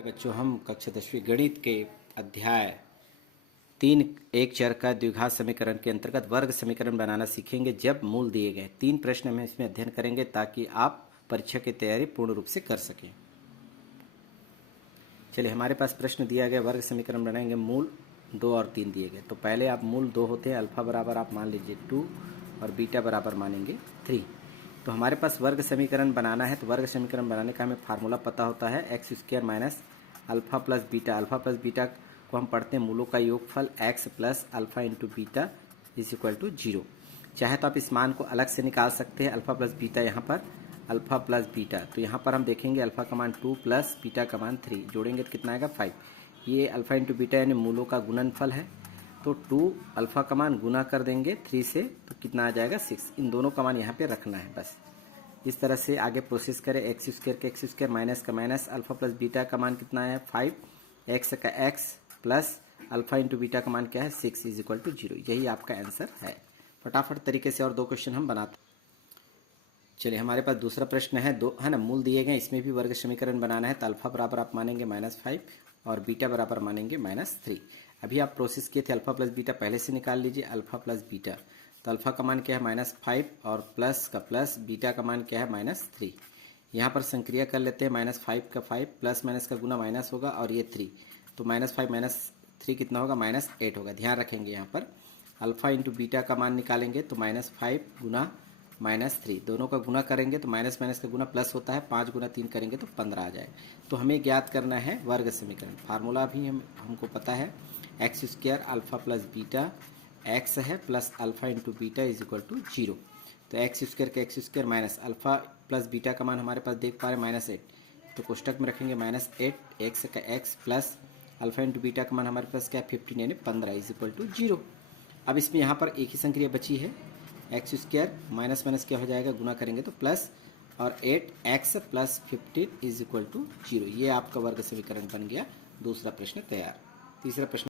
बच्चों, हम कक्षा 10वीं गणित के अध्याय 3 एक चर का द्विघात समीकरण के अंतर्गत वर्ग समीकरण बनाना सीखेंगे जब मूल दिए गए। 3 प्रश्न हम इसमें अध्ययन करेंगे ताकि आप परीक्षा की तैयारी पूर्ण रूप से कर सकें। चलिए, हमारे पास प्रश्न दिया गया, वर्ग समीकरण बनाएंगे। मूल 2 और 3 दिए गए। तो पहले आप मूल 2 होते हैं, अल्फा बराबर आप मान लीजिए 2 और बीटा बराबर मानेंगे 3। तो हमारे पास वर्ग समीकरण बनाना है। तो वर्ग समीकरण बनाने का हमें फार्मूला पता होता है, x square minus alpha plus beta. Alpha plus beta को हम पढ़ते हैं मूलों का योगफल, x plus alpha into beta is equal to 0। चाहे तो आप इस मान को अलग से निकाल सकते हैं, अल्फा प्लस बीटा, यहाँ पर अल्फा प्लस बीटा। तो यहाँ पर हम देखेंगे अल्फा का मान 2 प्लस बीटा का मान 3, जोड़ेंगे तो कितना आएगा 5। ये अल्फा इंटू बीटा यानी मूलों का गुणनफल है। तो 2 अल्फा का मान गुना कर देंगे 3 से, तो कितना आ जाएगा 6। इन दोनों का मान यहाँ पे रखना है बस। इस तरह से आगे प्रोसेस करें, एक्स स्क्वायर का एक्स स्क्वायर माइनस का माइनस, अल्फा प्लस बीटा का मान कितना है 5, एक्स का x plus alpha into beta का मान क्या है 6 इज इक्वल टू 0। यही आपका आंसर है। फटाफट तरीके से और 2 क्वेश्चन हम बनाते हैं। चलिए, हमारे पास दूसरा प्रश्न है, 2 है ना, मूल दिए गए, इसमें भी वर्ग समीकरण बनाना है। तो अल्फा बराबर आप मानेंगे -5 और बीटा बराबर मानेंगे -3। अभी आप प्रोसेस किए थे, अल्फा प्लस बीटा पहले से निकाल लीजिए। अल्फा प्लस बीटा, तो अल्फा का मान क्या है -5 और प्लस का प्लस, बीटा का मान क्या है -3। यहाँ पर संक्रिया कर लेते हैं, -5 का 5 प्लस माइनस का गुना माइनस होगा और ये 3, तो -5 -3 कितना होगा -8 होगा। ध्यान रखेंगे यहाँ पर अल्फा इंटू बीटा का मान निकालेंगे तो -5 गुना -3, दोनों का गुना करेंगे तो माइनस माइनस का गुना प्लस होता है, 5 गुना 3 करेंगे तो 15 आ जाए। तो हमें ज्ञात करना है वर्ग समीकरण। फार्मूला भी हमको पता है, x square alpha plus beta, x है plus alpha into beta is equal to 0। तो एक्स स्क्वायर का x square minus alpha plus beta का मान हमारे पास देख पा रहे हैं -8, तो कोष्टक में रखेंगे -8, एक्स का x plus alpha into beta का मान हमारे पास क्या है 15 यानी 15 इज इक्वल टू 0। अब इसमें यहाँ पर एक ही संक्रिया बची है, एक्स स्क्वायर माइनस माइनस क्या हो जाएगा, गुना करेंगे तो प्लस, और 8x plus 15 is equal to 0। ये आपका वर्ग समीकरण बन गया। दूसरा प्रश्न तैयार। तीसरा प्रश्न